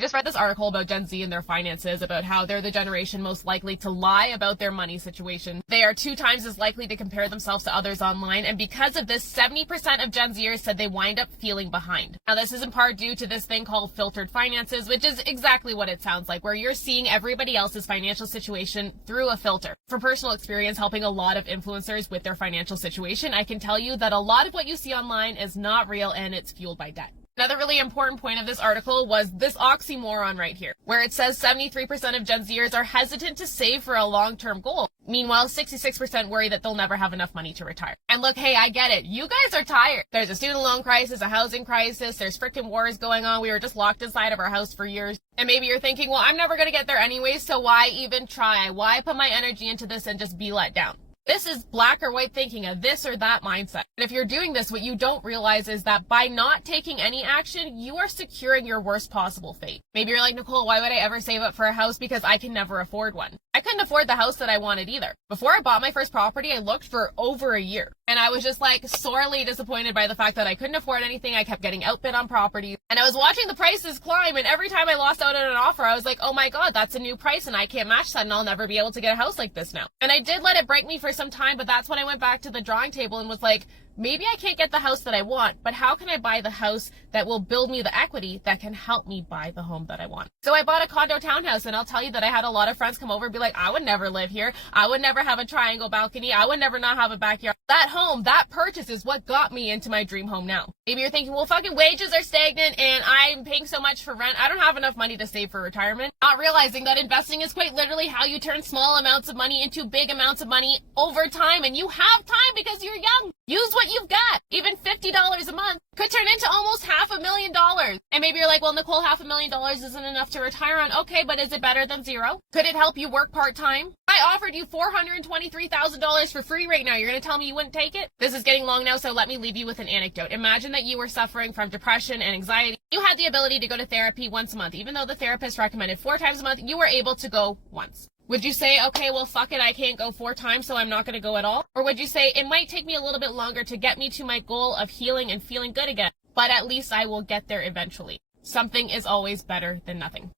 I just read this article about Gen Z and their finances, about how they're the generation most likely to lie about their money situation. They are 2 times as likely to compare themselves to others online, and because of this, 70% of Gen Zers said they wind up feeling behind. Now, this is in part due to this thing called filtered finances, which is exactly what it sounds like, where you're seeing everybody else's financial situation through a filter. From personal experience helping a lot of influencers with their financial situation, I can tell you that a lot of what you see online is not real and it's fueled by debt. Another really important point of this article was this oxymoron right here, where it says 73% of Gen Zers are hesitant to save for a long-term goal. Meanwhile, 66% worry that they'll never have enough money to retire. And look, hey, I get it. You guys are tired. There's a student loan crisis, a housing crisis, there's frickin' wars going on. We were just locked inside of our house for years. And maybe you're thinking, well, I'm never going to get there anyways, so why even try? Why put my energy into this and just be let down? This is black or white thinking, a this or that mindset. And if you're doing this, what you don't realize is that by not taking any action, you are securing your worst possible fate. Maybe you're like, Nicole, why would I ever save up for a house? Because I can never afford one. I couldn't afford the house that I wanted either. Before I bought my first property, I looked for over a year. And I was just like sorely disappointed by the fact that I couldn't afford anything. I kept getting outbid on properties. And I was watching the prices climb, and every time I lost out on an offer, I was like, oh my God, that's a new price and I can't match that and I'll never be able to get a house like this now. And I did let it break me for some time, but that's when I went back to the drawing table and was like, maybe I can't get the house that I want, but how can I buy the house that will build me the equity that can help me buy the home that I want? So I bought a condo townhouse, and I'll tell you that I had a lot of friends come over and be like, I would never live here. I would never have a triangle balcony. I would never not have a backyard. That home, that purchase is what got me into my dream home now. Maybe you're thinking, well, fucking wages are stagnant and I'm paying so much for rent. I don't have enough money to save for retirement. Not realizing that investing is quite literally how you turn small amounts of money into big amounts of money over time, and you have time because you're young. Use what you've got. Even $50 a month could turn into almost $500,000. And maybe you're like, well, Nicole, $500,000 isn't enough to retire on. Okay, but is it better than zero? Could it help you work part-time? I offered you $423,000 for free right now. You're going to tell me you wouldn't take it? This is getting long now, so let me leave you with an anecdote. Imagine that you were suffering from depression and anxiety. You had the ability to go to therapy once a month. Even though the therapist recommended 4 times a month, you were able to go once. Would you say, okay, well, fuck it, I can't go 4 times, so I'm not going to go at all? Or would you say, it might take me a little bit longer to get me to my goal of healing and feeling good again, but at least I will get there eventually. Something is always better than nothing.